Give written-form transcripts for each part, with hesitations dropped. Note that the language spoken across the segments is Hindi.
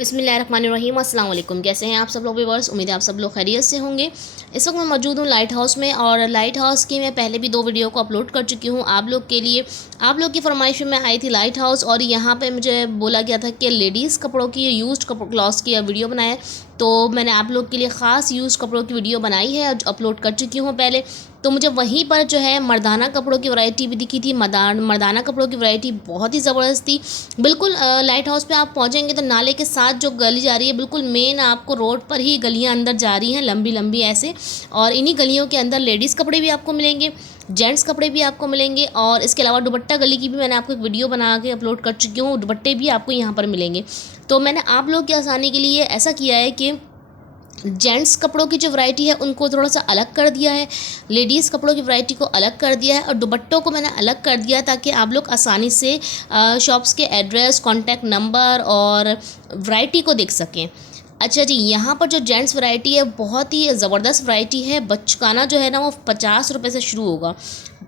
बिस्मिल्लाहिर्रहमानिर्रहीम। अस्सलाम वालेकुम। कैसे हैं आप सब लोग व्यूअर्स? उम्मीद है आप सब लोग खैरियत से होंगे। इस वक्त मैं मौजूद हूँ लाइट हाउस में, और लाइट हाउस की मैं पहले भी 2 वीडियो को अपलोड कर चुकी हूँ आप लोग के लिए। आप लोग की फरमाइश में आई थी लाइट हाउस, और यहाँ पे मुझे बोला गया था कि लेडीज़ कपड़ों की यूज्ड क्लॉथ्स की वीडियो बनाए, तो मैंने आप लोग के लिए ख़ास यूज्ड कपड़ों की वीडियो बनाई है, अपलोड कर चुकी हूँ पहले। तो मुझे वहीं पर जो है मर्दाना कपड़ों की वैरायटी भी दिखी थी। मर्दाना कपड़ों की वैरायटी बहुत ही ज़बरदस्त थी। बिल्कुल लाइट हाउस पे आप पहुंचेंगे तो नाले के साथ जो गली जा रही है, बिल्कुल मेन आपको रोड पर ही गलियां अंदर जा रही हैं, लंबी लंबी ऐसे। और इन्हीं गलियों के अंदर लेडीज़ कपड़े भी आपको मिलेंगे, जेंट्स कपड़े भी आपको मिलेंगे, और इसके अलावा दुपट्टा गली की भी मैंने आपको एक वीडियो बना के अपलोड कर चुकी हूँ। दुपट्टे भी आपको यहाँ पर मिलेंगे। तो मैंने आप लोग की आसानी के लिए ऐसा किया है कि जेंट्स कपड़ों की जो वैरायटी है उनको थोड़ा सा अलग कर दिया है, लेडीज़ कपड़ों की वैरायटी को अलग कर दिया है, और दुपट्टों को मैंने अलग कर दिया ताकि आप लोग आसानी से शॉप्स के एड्रेस, कॉन्टैक्ट नंबर और वैरायटी को देख सकें। अच्छा जी, यहाँ पर जो जेंट्स वैरायटी है बहुत ही ज़बरदस्त वैरायटी है। बचकाना जो है ना वो 50 रुपये से शुरू होगा।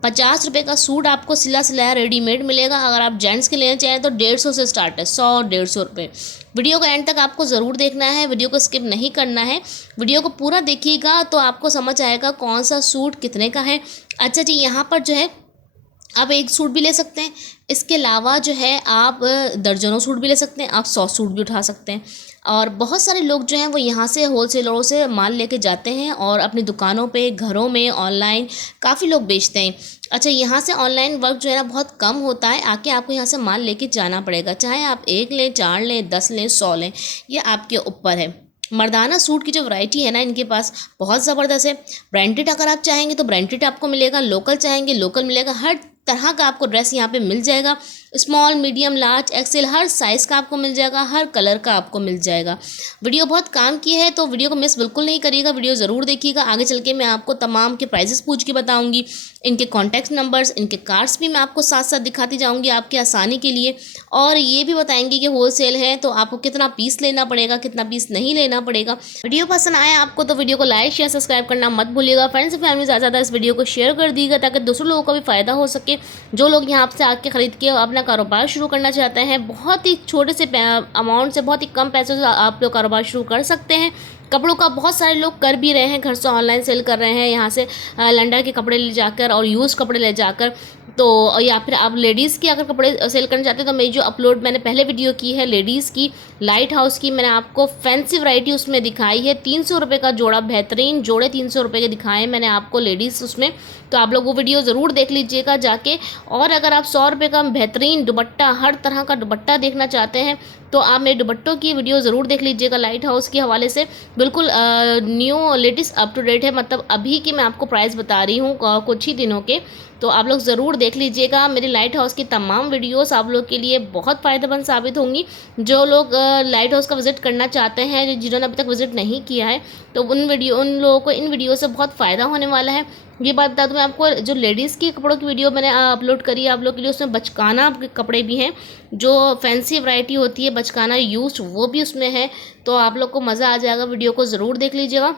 50 रुपये का सूट आपको सिला सिलाया रेडीमेड मिलेगा। अगर आप जेंट्स के लेना चाहें तो 150 से स्टार्ट है, 100-150 रुपये। वीडियो का एंड तक आपको ज़रूर देखना है, वीडियो को स्किप नहीं करना है। वीडियो को पूरा देखिएगा तो आपको समझ आएगा कौन सा सूट कितने का है। अच्छा जी, यहाँ पर जो है आप एक सूट भी ले सकते हैं, इसके अलावा जो है आप दर्जनों सूट भी ले सकते हैं, आप 100 सूट भी उठा सकते हैं। और बहुत सारे लोग जो हैं वो यहाँ से होलसेलरों से माल लेके जाते हैं और अपनी दुकानों पे, घरों में, ऑनलाइन काफ़ी लोग बेचते हैं। अच्छा, यहाँ से ऑनलाइन वर्क जो है ना बहुत कम होता है, आके आपको यहाँ से माल लेके जाना पड़ेगा। चाहे आप 1 लें, 4 लें, 10 लें, 100 लें, ये आपके ऊपर है। मर्दाना सूट की जो वैरायटी है ना इनके पास बहुत ज़बरदस्त है। ब्रांडेड अगर आप चाहेंगे तो ब्रांडेड आपको मिलेगा, लोकल चाहेंगे लोकल मिलेगा। हर तरह का आपको ड्रेस यहाँ पे मिल जाएगा। स्मॉल, मीडियम, लार्ज, एक्सेल, हर साइज़ का आपको मिल जाएगा, हर कलर का आपको मिल जाएगा। वीडियो बहुत काम की है तो वीडियो को मिस बिल्कुल नहीं करिएगा, वीडियो ज़रूर देखिएगा। आगे चल के मैं आपको तमाम के प्राइजेस पूछ के बताऊँगी, इनके कॉन्टैक्ट नंबर्स, इनके कार्ड्स भी मैं आपको साथ साथ दिखाती जाऊँगी आपकी आसानी के लिए। और ये भी बताएंगे कि होलसेल है तो आपको कितना पीस लेना पड़ेगा, कितना पीस नहीं लेना पड़ेगा। वीडियो पसंद आया आपको तो वीडियो को लाइक, शेयर, सब्सक्राइब करना मत भूलिएगा। फ्रेंड्स फैमिली ज़्यादा इस वीडियो को शेयर कर दीजिएगा ताकि दूसरे लोगों का भी फ़ायदा हो सके। जो लोग यहाँ से आके ख़रीद के अपना कारोबार शुरू करना चाहते हैं, बहुत ही छोटे से अमाउंट से, बहुत ही कम पैसों से आप लोग कारोबार शुरू कर सकते हैं। कपड़ों का बहुत सारे लोग कर भी रहे हैं, घर से ऑनलाइन सेल कर रहे हैं, यहाँ से लंडा के कपड़े ले जाकर और यूज़ कपड़े ले जाकर। तो या फिर आप लेडीज़ की अगर कपड़े सेल करना चाहते हैं तो मेरी जो अपलोड मैंने पहले वीडियो की है लेडीज़ की, लाइट हाउस की, मैंने आपको फैंसी वैरायटी उसमें दिखाई है। 300 रुपये का जोड़ा, बेहतरीन जोड़े 300 रुपये के दिखाए मैंने आपको लेडीज़ उसमें, तो आप लोग वो वीडियो ज़रूर देख लीजिएगा जाके। और अगर आप 100 रुपये का बेहतरीन दुपट्टा, हर तरह का दुपट्टा देखना चाहते हैं तो आप मेरे दुपट्टों की वीडियो ज़रूर देख लीजिएगा लाइट हाउस के हवाले से। बिल्कुल new, latest, up to date है, मतलब अभी की मैं आपको प्राइस बता रही हूँ कुछ ही दिनों के। तो आप लोग ज़रूर देख लीजिएगा। मेरी लाइट हाउस की तमाम वीडियोस आप लोग के लिए बहुत फ़ायदेमंद साबित होंगी। जो लोग लाइट हाउस का विज़िट करना चाहते हैं, जिन्होंने अभी तक विज़िट नहीं किया है, तो उन लोगों को इन वीडियो से बहुत फ़ायदा होने वाला है। ये बात बता दूँ मैं आपको, जो लेडीज़ की कपड़ों की वीडियो मैंने अपलोड करी है आप लोग के लिए, उसमें बचकाना कपड़े भी हैं, जो फैंसी वैरायटी होती है बचकाना यूज्ड, वो भी उसमें है। तो आप लोग को मज़ा आ जाएगा, वीडियो को ज़रूर देख लीजिएगा।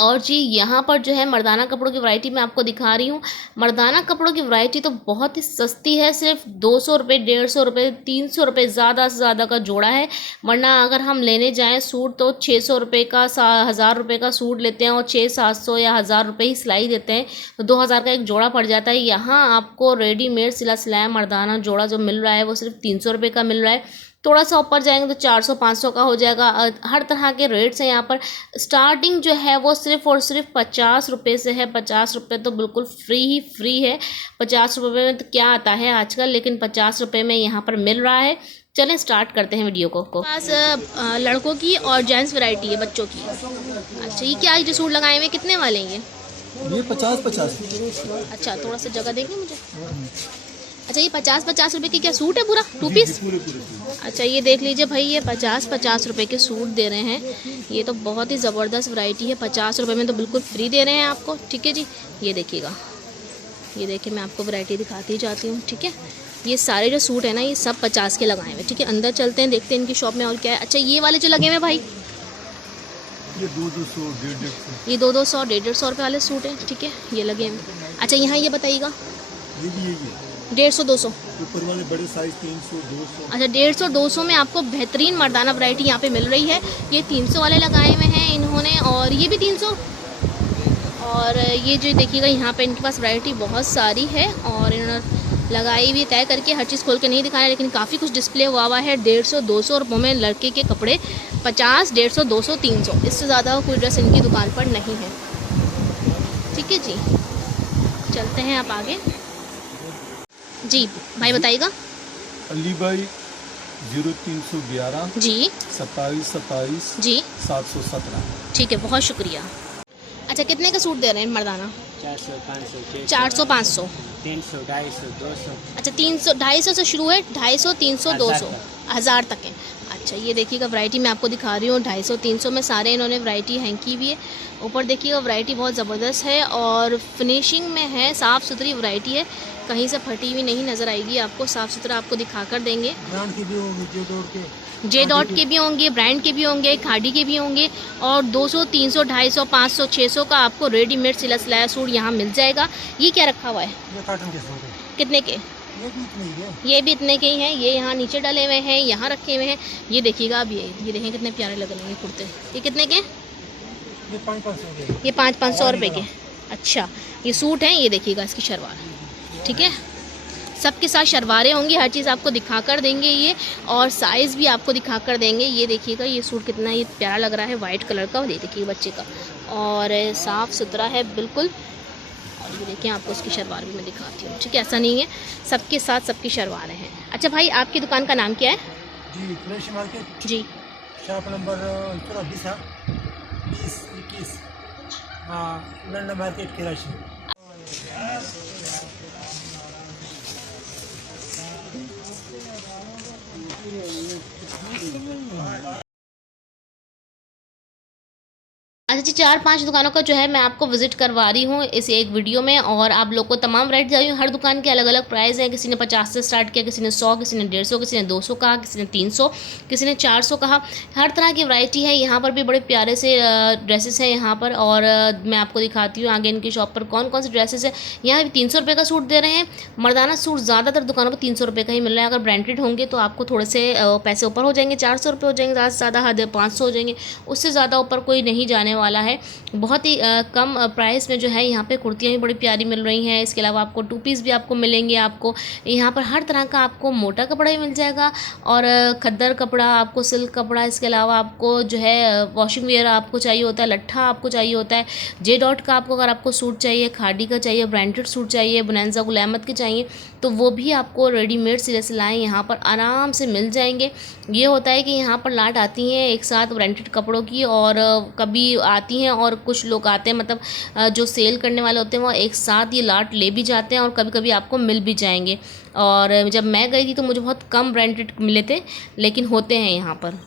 और जी, यहाँ पर जो है मर्दाना कपड़ों की वैरायटी मैं आपको दिखा रही हूँ। मर्दाना कपड़ों की वैरायटी तो बहुत ही सस्ती है, सिर्फ 200 रुपये, 150 रुपये, 300 रुपये ज़्यादा से ज़्यादा का जोड़ा है। वरना अगर हम लेने जाएँ सूट तो 600 रुपये का, 1000 रुपये का सूट लेते हैं और 600-700 या 1000 रुपये ही सिलाई देते हैं, तो 2000 का एक जोड़ा पड़ जाता है। यहाँ आपको रेडीमेड सिला सिलाया मर्दाना जोड़ा जो मिल रहा है वो सिर्फ 300 रुपये का मिल रहा है। थोड़ा सा ऊपर जाएंगे तो 400-500 का हो जाएगा। हर तरह के रेट्स हैं यहाँ पर। स्टार्टिंग जो है वो सिर्फ़ और सिर्फ 50 रुपये से है। 50 रुपये तो बिल्कुल फ्री है। 50 रुपये में तो क्या आता है आजकल, लेकिन 50 रुपये में यहाँ पर मिल रहा है। चलें स्टार्ट करते हैं वीडियो को। पास लड़कों की और जेंट्स वैरायटी है, बच्चों की। अच्छा, ये क्या जो सूट लगाए हुए कितने वाले हैं ये 50-50। अच्छा, थोड़ा सा जगह देंगे मुझे। अच्छा, ये 50-50 रुपये की क्या सूट है पूरा 2 पीस? अच्छा, ये देख लीजिए भाई, ये 50-50 रुपये के सूट दे रहे हैं। ये तो बहुत ही ज़बरदस्त वैरायटी है। 50 रुपये में तो बिल्कुल फ्री दे रहे हैं आपको। ठीक है जी, ये देखिएगा, ये देखिए मैं आपको वैरायटी दिखाती जाती हूँ। ठीक है, ये सारे जो सूट है ना ये सब 50 के लगाए हुए। ठीक है, अंदर चलते हैं, देखते हैं इनकी शॉप में और क्या है। अच्छा, ये वाले जो लगे हुए भाई, ये 200, 150, ये 200, 150 रुपये वाले सूट हैं। ठीक है, ये लगे हुए। अच्छा, यहाँ ये बताइएगा, ये 150, 200, ऊपर वाले बड़े साइज 300 200। अच्छा 150-200 में आपको बेहतरीन मर्दाना वैरायटी यहाँ पे मिल रही है। ये 300 वाले लगाए हुए हैं इन्होंने, और ये भी 300। और ये जो देखिएगा यहाँ पे इनके पास वैरायटी बहुत सारी है और इन्होंने लगाई भी तय करके, हर चीज़ खोल के नहीं दिखाया, लेकिन काफ़ी कुछ डिस्प्ले हुआ हुआ है। 150-200 और वो में लड़के के कपड़े 50, 150, 200, 300, इससे ज़्यादा कोई ड्रेस इनकी दुकान पर नहीं है। ठीक है जी, चलते हैं आप आगे। जी भाई बताइएगा। अली भाई 0311 जी 27 जी 717। ठीक है, बहुत शुक्रिया। अच्छा कितने का सूट दे रहे हैं मर्दाना? 400 500 400 500। 300 250 200। अच्छा 300 250 से शुरू है, 250 300 200 1000 तक है। अच्छा ये देखिएगा वैरायटी मैं आपको दिखा रही हूँ, 250 300 में सारे इन्होंने वैरायटी हैंग की हुई है। ऊपर देखिएगा वैरायटी बहुत ज़बरदस्त है और फिनिशिंग में है, साफ़ सुथरी वैरायटी है, कहीं से फटी हुई नहीं नज़र आएगी आपको, साफ़ सुथरा आपको दिखा कर देंगे। ब्रांड के भी होंगे, जे डॉट के भी होंगे, ब्रांड के भी होंगे, खाड़ी के भी होंगे, और 200 300 250 500 600 का आपको रेडीमेड सिला सिलाया सूट यहाँ मिल जाएगा। ये क्या रखा हुआ है? ये कॉटन के सूट है। कितने के? ये भी इतने ही है। ये भी इतने के ही हैं। ये यहाँ नीचे डाले हुए हैं, यहाँ रखे हुए हैं। ये देखिएगा अब ये देखें कितने प्यारे लग रहे हैं कुर्ते। ये कितने के? ये 500 के। ये 500 रुपये के। अच्छा ये सूट हैं, ये देखिएगा इसकी शलवार। ठीक है, सबके साथ शलवारें होंगी, हर चीज़ आपको दिखा कर देंगे ये, और साइज़ भी आपको दिखा कर देंगे। ये देखिएगा ये सूट कितना ये प्यारा लग रहा है, वाइट कलर का, ये देखिए बच्चे का, और साफ़ सुथरा है बिल्कुल। और ये देखिए आपको इसकी शलवार भी मैं दिखाती हूँ। ठीक है, ऐसा नहीं है, सबके साथ सबकी शलवारें हैं। अच्छा भाई आपकी दुकान का नाम क्या है? जी फ्रेश मार्केट जी shop number 20 21 London market Karachi. अच्छा जी, 4-5 दुकानों का जो है मैं आपको विज़िट करवा रही हूँ इस एक वीडियो में, और आप लोग को तमाम वैरायटी जा रही हूँ। हर दुकान के अलग अलग प्राइस हैं, किसी ने 50 से स्टार्ट किया, किसी ने 100, किसी ने 150, किसी ने 200 कहा, किसी ने 300, किसी ने 400 कहा। हर तरह की वैरायटी है। यहाँ पर भी बड़े प्यारे से ड्रेसेस हैं यहाँ पर, और मैं आपको दिखाती हूँ आगे इनकी शॉप पर कौन कौन से ड्रेसेस है। यहाँ भी 300 रुपये का सूट दे रहे हैं। मर्दाना सूट ज़्यादातर दुकानों पर 300 रुपये का ही मिल रहा है। अगर ब्रांडेड होंगे तो आपको थोड़े से पैसे ऊपर हो जाएंगे, 400 रुपये हो जाएंगे, ज़्यादा से ज़्यादा हद 500 हो जाएंगे, उससे ज़्यादा ऊपर कोई नहीं जाने वाला है। बहुत ही कम प्राइस में जो है यहाँ पे कुर्तियाँ भी बड़ी प्यारी मिल रही हैं। इसके अलावा आपको 2 पीस भी आपको मिलेंगे। आपको यहाँ पर हर तरह का आपको मोटा कपड़ा भी मिल जाएगा, और खद्दर कपड़ा, आपको सिल्क कपड़ा, इसके अलावा आपको जो है वॉशिंग वेयर आपको चाहिए होता है, लट्ठा आपको चाहिए होता है, जे डॉट का आपको अगर आपको सूट चाहिए, खादी का चाहिए, ब्रांडेड सूट चाहिए, बोनांजा गुल अहमद के चाहिए, तो वो भी आपको रेडीमेड सिले सिलाए यहाँ पर आराम से मिल जाएंगे। ये होता है कि यहाँ पर लाट आती हैं एक साथ ब्रांडेड कपड़ों की, और कभी आती हैं और कुछ लोग आते हैं, मतलब जो सेल करने वाले होते हैं वो एक साथ ये लाट ले भी जाते हैं, और कभी कभी आपको मिल भी जाएंगे। और जब मैं गई थी तो मुझे बहुत कम ब्रांडेड मिले थे, लेकिन होते हैं यहाँ पर।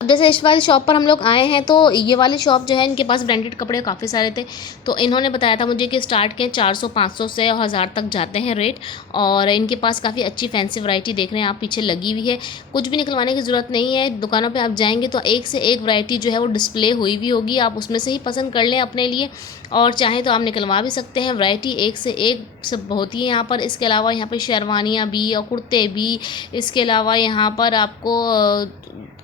अब जैसे इस वाली शॉप पर हम लोग आए हैं, तो ये वाली शॉप जो है इनके पास ब्रांडेड कपड़े काफ़ी सारे थे, तो इन्होंने बताया था मुझे कि स्टार्ट के 400 500 से 1000 तक जाते हैं रेट, और इनके पास काफ़ी अच्छी फैंसी वैरायटी देख रहे हैं आप, पीछे लगी हुई है। कुछ भी निकलवाने की ज़रूरत नहीं है, दुकानों पे आप जाएंगे तो एक से एक वैरायटी जो है वो डिस्प्ले हुई भी होगी, आप उसमें से ही पसंद कर लें अपने लिए, और चाहें तो आप निकलवा भी सकते हैं। वैरायटी एक से एक सब होती है यहाँ पर। इसके अलावा यहाँ पर शेरवानियाँ भी और कुर्ते भी, इसके अलावा यहाँ पर आपको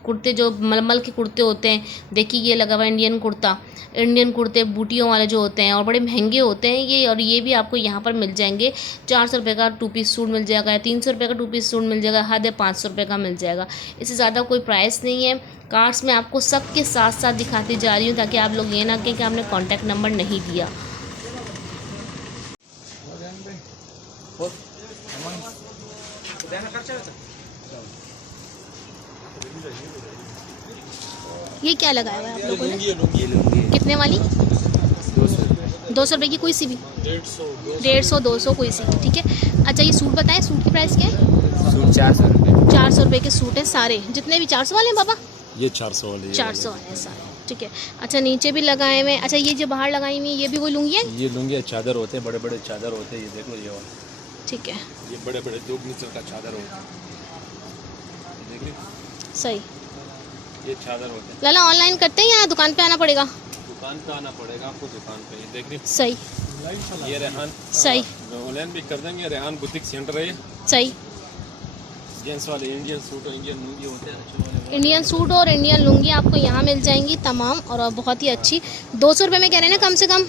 कुर्ते जो मलमल के कुर्ते होते हैं, देखिए ये लगा हुआ इंडियन कुर्ता, इंडियन कुर्ते बूटियों वाले जो होते हैं, और बड़े महंगे होते हैं ये, और ये भी आपको यहाँ पर मिल जाएंगे। 400 रुपये का 2 पीस सूट मिल जाएगा, 300 रुपये का 2 पीस सूट मिल जाएगा, हद 500 रुपये का मिल जाएगा। इससे ज़्यादा कोई प्राइस नहीं है। कार्ड्स में आपको सबके साथ साथ दिखाती जा रही हूँ, ताकि आप लोग ये ना कहें कि आपने कॉन्टैक्ट नंबर नहीं दिया। ये क्या लगाया हुआ है आप लोगों ने? कितने वाली? 200 रुपये की कोई सी भी? 150 200 कोई सी, ठीक है। अच्छा ये सूट बताएं, सूट की प्राइस क्या है? सूट 400 रुपये। 400 रुपये के सूट हैं सारे, जितने भी 400 वाले हैं बाबा? ये 400 वाले 400 वाले हैं सारे, ठीक है। अच्छा नीचे भी लगाए हुए। अच्छा ये जो बाहर लगाई हुई ये भी वो लुंगी है? ये लुंगी चादर होते हैं, बड़े बड़े चादर होते हैं, ये देख लो ये वाला, ठीक है, ये बड़े बड़े 2 मीटर का चादर होता है, देख ली? सही। ये चादर होते हैं। लाला ऑनलाइन करते हैं या दुकान पे आना पड़ेगा? दुकान पे आना पड़ेगा आपको, दुकान पे, ये देख ली? सही। ये रेहान सही। ऑनलाइन भी कर देंगे। रेहान बुटीक सेंटर है ये। सही। जेंट्स वाले इंडियन सूट और इंडियन लुंगी होते हैं अच्छे वाले। इंडियन सूट और इंडियन लुंगी आपको यहाँ मिल जाएंगी तमाम, और बहुत ही अच्छी। 200 रुपये में कह रहे हैं ना कम से कम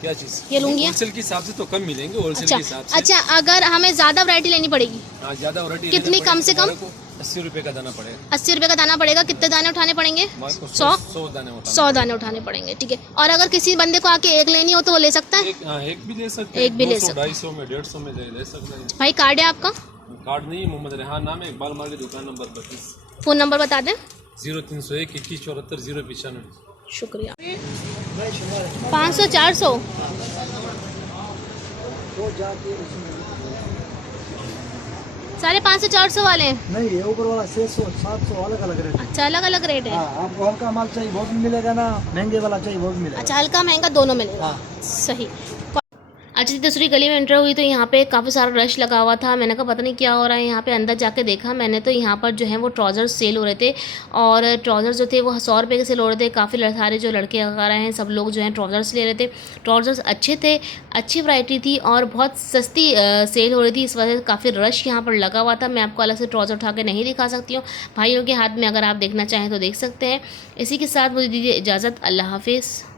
क्या चीज़? ये लुंगियाँ? होलसेल के हिसाब से तो कम मिलेंगे, होलसेल अच्छा के हिसाब से। अच्छा, अगर हमें ज़्यादा वैरायटी लेनी पड़ेगी, हाँ, ज़्यादा वैरायटी कितनी कम से कम? 80 रुपये का दाना पड़ेगा। 80 रुपये का दाना पड़ेगा। कितने दाने उठाने पड़ेंगे? 100 दाने होता 100 दाने उठाने पड़ेंगे, ठीक है। और अगर किसी बंदे को आके एक लेनी हो तो वो ले सकता है? एक भी ले सकते हैं। एक भी ले 200, सकते हैं। 250 में 150 में ले सकते हैं। भाई कार्ड है आपका? कार्ड नहीं, मोहम्मद रेहान नाम है, इकबाल मार्केट, दुकान नंबर 32। फ़ोन नंबर बता दें। 0301 21 74 095। शुक्रिया। 500 400 सारे 500 400 वाले हैं? नहीं, ये ऊपर वाला 600 700 अलग अलग रेट है। अच्छा, अलग अलग रेट है। हाँ, आपको हल्का माल चाहिए वो भी मिलेगा ना, महंगे वाला चाहिए वो भी मिलेगा। अच्छा, हल्का महंगा दोनों मिलेगा। हाँ। सही। अच्छा, दूसरी गली में एंटर हुई तो यहाँ पे काफ़ी सारा रश लगा हुआ था। मैंने कहा पता नहीं क्या हो रहा है यहाँ पे। अंदर जाके देखा मैंने तो यहाँ पर जो है वो ट्राउज़र्स सेल हो रहे थे, और ट्राउज़र्स जो थे वो 100 रुपये के सेल हो रहे थे। काफ़ी सारे जो लड़के आ रहे हैं सब लोग जो हैं ट्राउज़र्स ले रहे थे। ट्राउज़र्स अच्छे थे, अच्छी वैरायटी थी और बहुत सस्ती सेल हो रही थी। इस वजह से काफ़ी रश यहाँ पर लगा हुआ था। मैं आपको अलग से ट्राउज़र उठा के नहीं दिखा सकती हूँ, भाइयों के हाथ में अगर आप देखना चाहें तो देख सकते हैं। इसी के साथ मुझे दीजिए इजाज़त। अल्लाह हाफिज़।